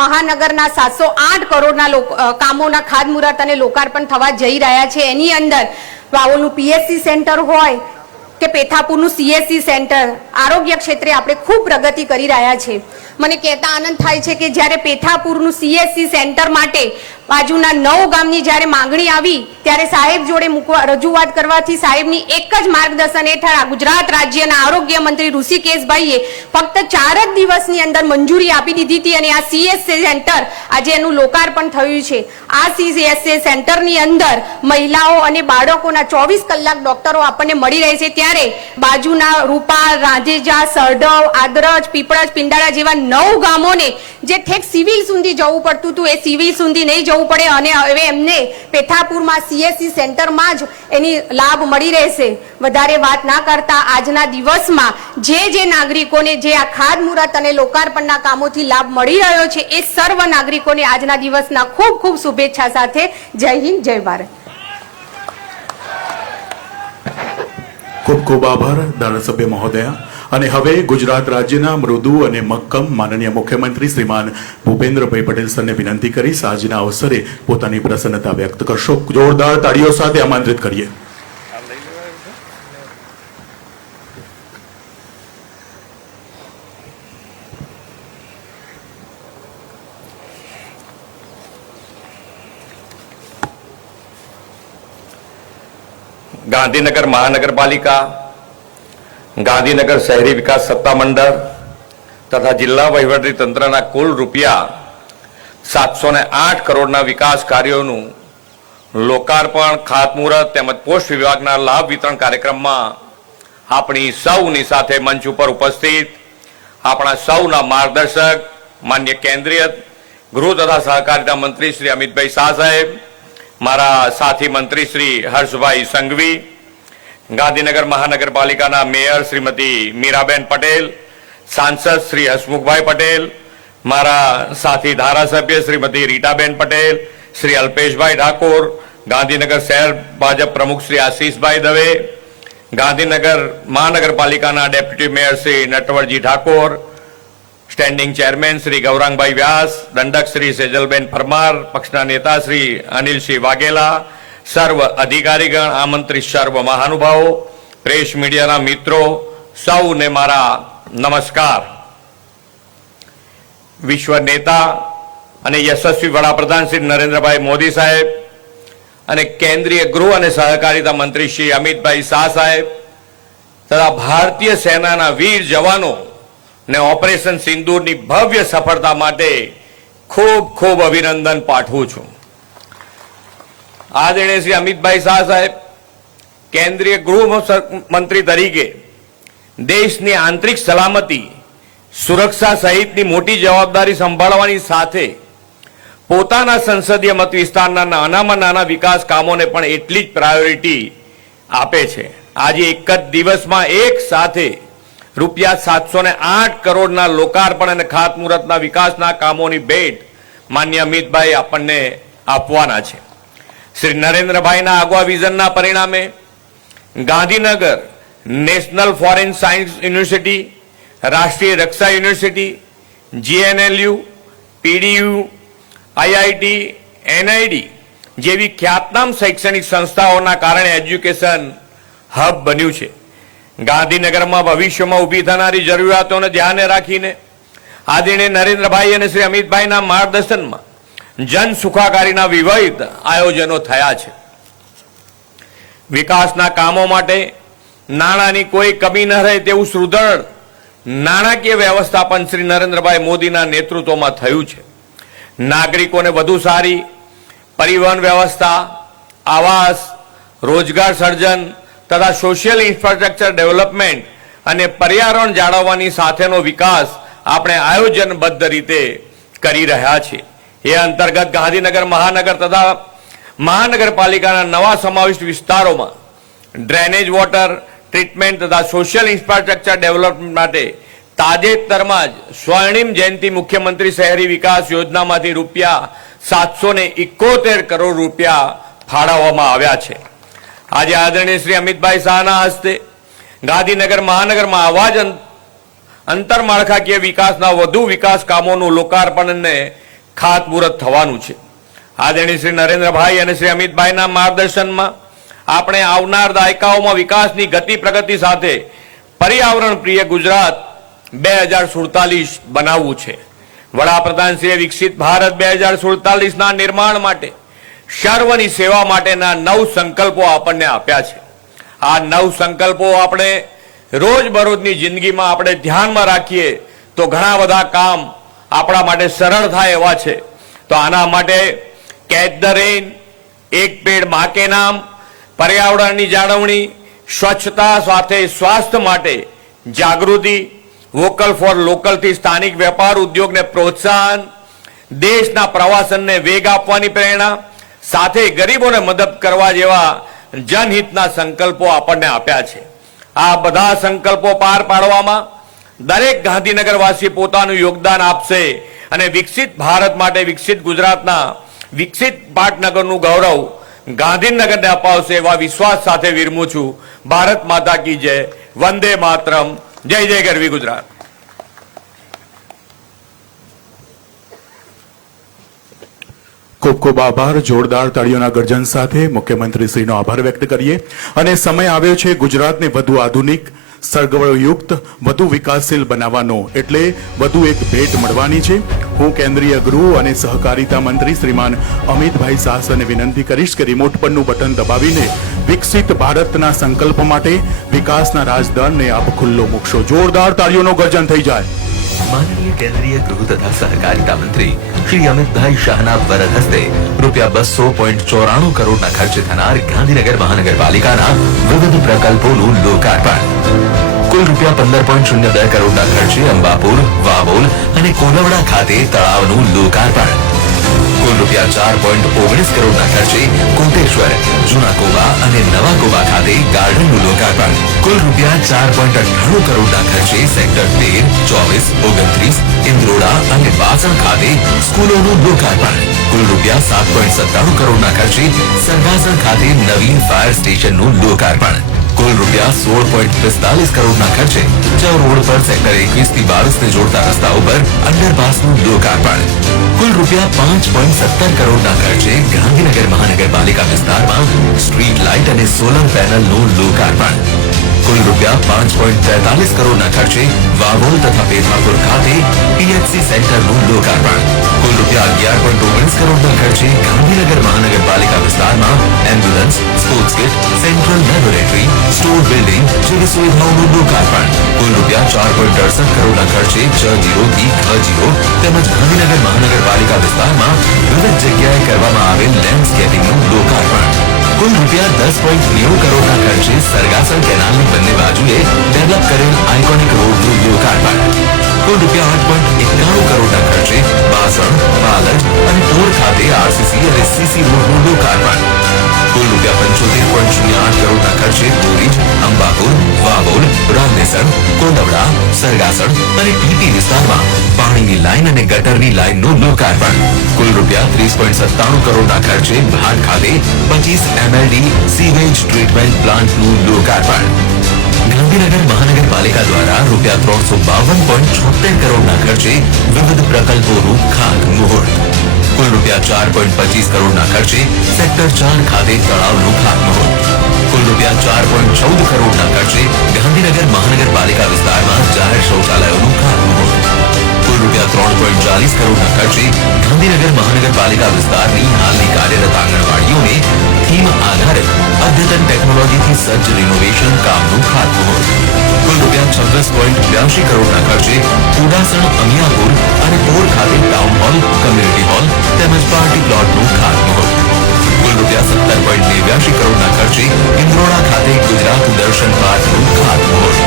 મહાનગરના 708 કરોડના કામોના ખાતમુહૂર્ત અને લોકાર્પણ થવા જઈ રહ્યા છે। એની અંદર વાવોનું પીએચસી સેન્ટર હોય કે પેથાપુરનું સીએસસી સેન્ટર, આરોગ્ય ક્ષેત્રે આપણે ખૂબ પ્રગતિ કરી રહ્યા છે। મને કહેતા આનંદ થાય છે કે જ્યારે પેથાપુરનું સીએસસી સેન્ટર માટે બાજુના 9 ગામની જ્યારે માંગણી આવી ત્યારે સાહેબ જોડે રજૂઆત કરવાથી સાહેબની એક જ માર્ગદર્શન હેઠળ ગુજરાત રાજ્યના આરોગ્ય મંત્રી ઋષિકેશભાઈએ ફક્ત 4 જ દિવસની અંદર મંજૂરી આપી દીધી હતી અને આ સીએસસી સેન્ટર આજે એનું લોકાર્પણ થયું છે। આ સીએસસી સેન્ટરની અંદર મહિલાઓ અને બાળકોના 24 કલાક ડોક્ટરો આપણને મળી રહે છે। ત્યારે બાજુના રૂપાલ, રાંધેજા, સરડવ, આદરજ, પીપળજ, પિંડાળા જેવા 9 ગામોને જે ઠેક સિવિલ સુધી જવું પડતું હતું એ સિવિલ સુધી નહીં જવું પડે અને હવે એમને પેથાપુરમાં સીએસસી સેન્ટરમાં જ એની લાભ મળી રહેશે। વધારે વાત ના કરતા આજના દિવસમાં જે નાગરિકોને જે આ ખાતમુહૂર્ત અને લોકાર્પણના કામોથી લાભ મળી રહ્યો છે એ સર્વ નાગરિકોને આજના દિવસના ખૂબ ખૂબ શુભેચ્છા સાથે જય હિન્દ, જય ભારત। ખૂબ ખૂબ આભાર ધારાસભ્ય મહોદયા। અને હવે ગુજરાત રાજ્યના મૃદુ અને મક્કમ માનનીય મુખ્યમંત્રી શ્રીમાન ભૂપેન્દ્રભાઈ પટેલ સરને વિનંતી કરીશ આજના અવસરે પોતાની પ્રસન્નતા વ્યક્ત કરશો। જોરદાર તાળીઓ સાથે આમંત્રિત કરીએ। ગાંધીનગર મહાનગરપાલિકા, ગાંધીનગર શહેરી વિકાસ સત્તા મંડળ તથા જિલ્લા વહીવટી તંત્રના કુલ રૂપિયા 708 કરોડના વિકાસ કાર્યોનું લોકાર્પણ, ખાતમુહૂર્ત તેમજ પોસ્ટ વિભાગના લાભ વિતરણ કાર્યક્રમમાં આપણી સૌની સાથે મંચ ઉપર ઉપસ્થિત આપણા સૌના માર્ગદર્શક માન્ય કેન્દ્રીય ગૃહ તથા સહકારિતા મંત્રી શ્રી અમિતભાઈ શાહ સાહેબ, મારા સાથી મંત્રી શ્રી હર્ષભાઈ સંઘવી, ગાંધીનગર મહાનગરપાલિકાના મેયર શ્રીમતી મીરાબેન પટેલ, સાંસદ શ્રી હસમુખભાઈ પટેલ, મારા સાથી ધારાસભ્ય શ્રીમતી રીટાબેન પટેલ, શ્રી અલ્પેશભાઈ ઠાકોર, ગાંધીનગર શહેર ભાજપ પ્રમુખ શ્રી આશીષભાઈ દવે, ગાંધીનગર મહાનગરપાલિકાના deputy mayor Shri Natwarji Thakor, standing chairman Shri Gaurangbhai Vyas, દંડક શ્રી સેજલબેન પરમાર, પક્ષના નેતા શ્રી અનિલસિંહ વાઘેલા, સર્વ અધિકારીગણ, આમંત્રિત સર્વ મહાનુભાવો, પ્રેસ મીડિયાના મિત્રો, સૌને મારા નમસ્કાર। વિશ્વ નેતા અને યશસ્વી વડાપ્રધાન શ્રી નરેન્દ્રભાઈ મોદી સાહેબ અને કેન્દ્રીય ગૃહ અને સહકારિતા મંત્રી શ્રી અમિતભાઈ શાહ સાહેબ તથા ભારતીય સેનાના વીર જવાનો ને ઓપરેશન સિંદૂરની ભવ્ય સફળતા માટે ખૂબ ખૂબ અભિનંદન પાઠવું છું। આદરણીય શ્રી અમિતભાઈ શાહ સાહેબ કેન્દ્રીય ગૃહ મંત્રી તરીકે દેશની આંતરિક સલામતી, સુરક્ષા સહિતની મોટી જવાબદારી સંભાળવાની સાથે પોતાના સંસદીય મત વિસ્તારના નાનામાં નાના વિકાસ કામોને પણ એટલી જ પ્રાયોરિટી આપે છે। આજે એક જ દિવસમાં એક સાથે રૂપિયા 708 કરોડના લોકાર્પણ અને ખાતમુહૂર્તના વિકાસના કામોની ભેટ માન્ય અમિતભાઈ આપણને આપવાના છે। શ્રી નરેન્દ્રભાઈના આગવા વિઝનના પરિણામે Gandhinagar national forensic science university, Rashtriya Raksha university, GNLU, PDU, IIT, NID જેવી ખ્યાતનામ શૈક્ષણિક સંસ્થાઓના કારણે એજ્યુકેશન હબ બન્યું છે। ગાંધીનગરમાં ભવિષ્યમાં ઊભી થનારી જરૂરિયાતોને ધ્યાને રાખીને આદરણીય નરેન્દ્રભાઈ અને શ્રી અમિતભાઈના માર્ગદર્શનમાં જન સુખાકારીના વિવિધ આયોજનો થયા છે। વિકાસના કામો માટે નાણાંની કોઈ કમી ન રહે તેવું સુદૃઢ નાણાકીય વ્યવસ્થાપન શ્રી નરેન્દ્રભાઈ મોદીના નેતૃત્વમાં થયું છે। નાગરિકોને વધુ સારી પરિવહન વ્યવસ્થા, આવાસ, રોજગાર સર્જન તથા સોશિયલ ઇન્ફ્રાસ્ટ્રક્ચર ડેવલપમેન્ટ અને પર્યાવરણ જાળવવાની સાથેનો વિકાસ આપણે આયોજનબદ્ધ રીતે કરી રહ્યા છીએ। એ અંતર્ગત ગાંધીનગર મહાનગર તથા મહાનગરપાલિકાના નવા સમાવિષ્ટ વિસ્તારોમાં ડ્રેનેજ વોટર ટ્રીટમેન્ટ તથા સોશિયલ ઇન્ફ્રાસ્ટ્રક્ચર ડેવલપમેન્ટ માટે તાજેતરમાં જ સ્વર્ણિમ જયંતિ મુખ્યમંત્રી શહેરી વિકાસ યોજનામાંથી રૂપિયા 771 કરોડ રૂપિયા ફાળવવામાં આવ્યા છે। આજે આદરણીય શ્રી અમિતભાઈ શાહના હસ્તે ગાંધીનગર મહાનગરમાં આવા જ અંતરમાળખાકીય વિકાસના વધુ વિકાસ કામોનું લોકાર્પણ અને ખાતમુહૂર્ત થવાનું છે. આદરણીય શ્રી નરેન્દ્રભાઈ અને શ્રી અમિતભાઈના માર્ગદર્શનમાં આપણે આવનાર દાયકાઓમાં વિકાસની ગતિ પ્રગતિ સાથે પર્યાવરણ પ્રિય ગુજરાત 2047 બનાવવું છે. વડાપ્રધાનશ્રીએ વિકસિત ભારત 2047ના નિર્માણ માટે સર્વની સેવા માટેના 9 સંકલ્પો આપણને આપ્યા છે. આ 9 સંકલ્પો આપણે રોજબરોજની જિંદગીમાં આપણે ધ્યાનમાં રાખીએ તો ઘણા બધા કામ આપણા માટે સરળ થાય એવા છે. તો આના માટે કેચ ધ રેન, એક પેડ માં કે નામ, પર્યાવરણની જાળવણી, સ્વચ્છતા સાથે સ્વાસ્થ્ય માટે જાગૃતિ, વોકલ ફોર લોકલથી સ્થાનિક વેપાર ઉદ્યોગને પ્રોત્સાહન, દેશના પ્રવાસનને વેગ આપવાની પ્રેરણા, સાથે ગરીબોને મદદ કરવા જેવા જનહિતના સંકલ્પો આપણને આપ્યા છે. આ બધા સંકલ્પો પાર પાડવામાં દરેક ગાંધીનગરવાસી પોતાનું યોગદાન આપશે અને વિકસિત ભારત માટે વિકસિત ગુજરાતના વિકસિત પાટનગરનું ગૌરવ ગાંધીનગરને અપાવશે એવા વિશ્વાસ સાથે વિરમું છું. ભારત માતા કી જય, વંદે માતરમ, જય જય ગરવી ગુજરાત. ખૂબ ખૂબ આભાર. જોરદાર તાળીઓના ગર્જન સાથે મુખ્યમંત્રી શ્રીનો આભાર વ્યક્ત કરીએ. અને સમય આવ્યો છે ગુજરાતને વધુ આધુનિક, સગવડયુક્ત, વધુ વિકાસશીલ બનાવવાનો, એટલે વધુ એક ભેટ મળવાની છે. હું કેન્દ્રીય ગૃહ અને સહકારિતા મંત્રી શ્રીમાન અમિતભાઈ શાહને વિનંતી કરીશ કે રિમોટ પરનું બટન દબાવીને વિકસિત ભારતના સંકલ્પ માટે વિકાસના રાજદારને આપ ખુલ્લો મૂકશો. જોરદાર તાળીઓનો ગર્જન થઈ જાય. माननीय केंद्रीय गृह तथा सहकारिता मंत्री श्री अमितभाई शाहना वरद हस्ते રૂપિયા 200.94 કરોડના ખર્ચે થનાર ગાંધીનગર મહાનગરપાલિકાના વિવિધ પ્રકલ્પોનું લોકાર્પણ. કુલ રૂપિયા 15.02 કરોડના ખર્ચે અંબાપુર, વાવોલ અને કોલવડા ખાતે તળાવનું લોકાર્પણ. કુલ રૂપિયા 4.19 કરોડના ખર્ચે કોટેશ્વર, જૂના કોબા અને નવા કોબા ખાતે ગાર્ડનનું લોકાર્પણ. કુલ રૂપિયા 4.98 કરોડના ખર્ચે સેક્ટર 13, 24, 29, ઇન્દ્રોડા અને વાસણ ખાતે સ્કૂલોનું લોકાર્પણ. કુલ રૂપિયા 7.97 કરોડના ખર્ચે સરગાસણ ખાતે નવીન ફાયર સ્ટેશનનું લોકાર્પણ. કુલ રૂપિયા 16.45 કરોડના ખર્ચે ચૌ રોડ પર સેક્ટર 21 થી 22 ને જોડતા રસ્તાઓ પર અંડરપાસનું લોકાર્પણ. કુલ રૂપિયા 5.17 કરોડના ખર્ચે ગાંધીનગર મહાનગરપાલિકા વિસ્તારમાં સ્ટ્રીટ લાઇટ અને સોલર પેનલનું લોકાર્પણ. કુલ રૂપિયા 5.43 કરોડના ખર્ચે વાવોલ તથા પેથાપુર ખાતે પીએચસી સેન્ટરનું લોકાર્પણ. કુલ રૂપિયા 11.19 કરોડના ખર્ચે ગાંધીનગર મહાનગરપાલિકા વિસ્તારમાં ambulance, sports kit, central laboratory, store building જેવી સુવિધાઓનું લોકાર્પણ. કુલ રૂપિયા 4.68 કરોડના ખર્ચે J0 થી G0 તેમજ ગાંધીનગર મહાનગરપાલિકા વિસ્તારમાં વિવિધ જગ્યાએ કરવામાં આવેલ લેન્ડસ્કેપિંગનું લોકાર્પણ. કુલ રૂપિયા 10.90 કરોડના ખર્ચે સરગાસણ કેનાલની બંને બાજુએ ડેવલપ કરેલ આઇકોનિક રોડનું લોકાર્પણ. કુલ રૂપિયા 8.91 કરોડના ખર્ચે બાસણ, પાલજ અને પોર ખાતે આરસીસી અને સીસી રોડનું લોકાર્પણ. કુલ રૂપિયા 75.08 કરોડના ખર્ચે બોરીજ, અંબાપુર, વાવોલ, રામનેસણ, કોંડવડા, સરગાસણ અને ટીપી વિસ્તારમાં પાણીની લાઇન અને ગટરની લાઇનનું લોકાર્પણ. કુલ રૂપિયા 30.97 કરોડના ખર્ચે ભાટ ખાતે 25 MLD સીવેજ ટ્રીટમેન્ટ પ્લાન્ટનું લોકાર્પણ. ગાંધીનગર મહાનગરપાલિકા દ્વારા રૂપિયા 352.76 કરોડના ખર્ચે વિવિધ પ્રકલ્પોનું ખાતમુહૂર્ત. કુલ રૂપિયા 4.25 કરોડના ખર્ચે સેક્ટર 4 ખાતે તળાવનું ખાતમુહૂર્ત. કુલ રૂપિયા 4.14 કરોડના ખર્ચે ગાંધીનગર મહાનગરપાલિકા વિસ્તારમાં જાહેર શૌચાલયોનું ખાતમુહૂર્ત. કુલ રૂપિયા 3.40 કરોડના ખર્ચે ગાંધીનગર મહાનગરપાલિકા વિસ્તારની હાલની કાર્યરત આંગણવાડીઓને થીમ આધારિત અદ્યતન ટેકનોલોજીથી સજ્જ રિનોવેશન કામનું ખાતમુહૂર્ત. કુલ રૂપિયા 26.82 કરોડના ખર્ચે ઉડાસણ, અમિયાપુર અને પોર ખાતે ટાઉન હોલ, કમ્યુનિટી હોલ તેમજ પાર્ટી પ્લોટનું ખાતમુહૂર્ત. કુલ રૂપિયા 17.89 કરોડના ખર્ચે ઇન્દ્રોડા ખાતે ગુજરાત દર્શન પાર્કનું ખાતમુહૂર્ત.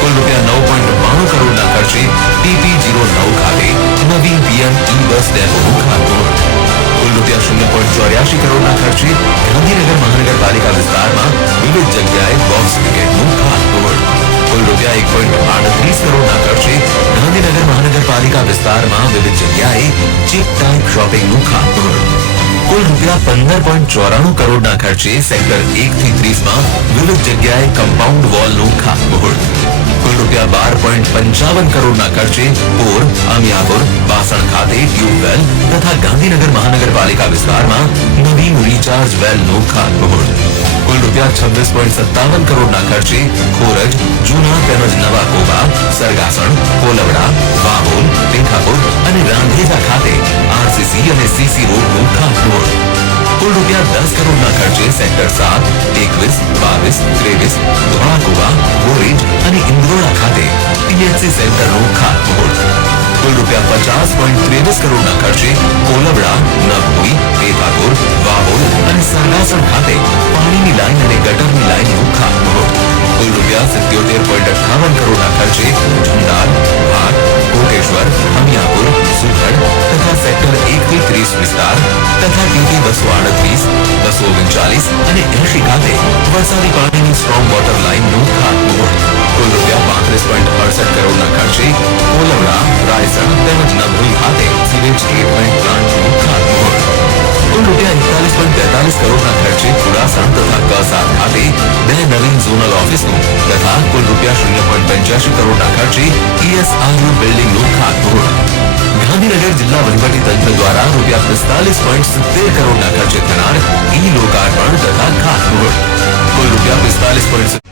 કુલ રૂપિયા 9.92 કરોડના ખર્ચે TP09 ખાતે નવીન PM બસ ડેપોનું ખાતમુહૂર્ત. કુલ રૂપિયા 0.84 કરોડના ખર્ચે ગાંધીનગર મહાનગરપાલિકા વિસ્તારમાં વિવિધ જગ્યાએ બોક્સ ક્રિકેટનું ખાતમુહૂર્ત. કુલ રૂપિયા 1.38 કરોડના ખર્ચે ગાંધીનગર મહાનગરપાલિકા વિસ્તારમાં વિવિધ જગ્યાએ ચીપ ટાઈપ શોપિંગનું ખાતમુહૂર્ત. કુલ રૂપિયા 15.94 કરોડના ખર્ચે સેક્ટર 1 થી 30 માં વિવિધ જગ્યાએ કમ્પાઉન્ડ વોલનું ખાતમુહૂર્ત. કુલ રૂપિયા 12.55 કરોડના ખર્ચે પોર, અમિયાપુર, બાસણ ખાતે ટ્યુબવેલ તથા ગાંધીનગર મહાનગરપાલિકા વિસ્તારમાં નવીન રિચાર્જ વેલનું ખાતમુહૂર્ત. કુલ રૂપિયા 26.57 કરોડના ખર્ચે ખોરજ, જૂના તેમજ નવા કોબા, સરગાસણ, કોલવડા, વાવોલ, પેઠાપુર અને રાંધેજા ખાતે આરસીસી અને સીસી રોડનું ખાતમુહૂર્ત. કુલ રૂપિયા 10 કરોડના ખર્ચે સેક્ટર 7, 21, 22, 23, ધોળાકુવા, બોરેજ અને ઇન્દ્રોડા ખાતે પીએચસી સેન્ટરનું ખાતમુહૂર્ત. કુલ રૂપિયા 50.23 કરોડના ખર્ચે કોલવડા, નવભુઈ, પેથાપુર, વાવોલ અને સરગાસણ ખાતે પાણીની લાઈન અને ગટરની લાઈનનું ખાતમુહૂર્ત. કુલ રૂપિયા 77.58 કરોડના ખર્ચે ઝુંડાલ, ભાગ, કોટેશ્વર, અમિયાપુર, સુખડ તથા સેક્ટર 1 થી 30 વિસ્તાર તથા ટીટી 238, 239 અને 80 ખાતે વરસાદી પાણીની સ્ટ્રોંગ વોટર લાઈનનું ખાતમુહૂર્ત. કુલ રૂપિયા 35.68 કરોડના ખર્ચે કોલવડા, રાયસણ તેમજ નવભુઈ ખાતે સીવેજ ટ્રીટમેન્ટ પ્લાન્ટનું ખાતમુહૂર્ત. કુલ રૂપિયા 41.43 કરોડના ખર્ચે કુડાસણ તથા ક7 ખાતે 2 નવીન ઝોનલ ઓફિસનું તથા કુલ રૂપિયા 0.85 કરોડના ખર્ચે ESRU બિલ્ડિંગનું ખાતમુહૂર્ત. ગાંધીનગર જિલ્લા વહીવટી તંત્ર દ્વારા રૂપિયા 45.70 કરોડના ખર્ચે થનાર ઈ લોકાર્પણ તથા ખાતમુહૂર્ત. કુલ રૂપિયા 45.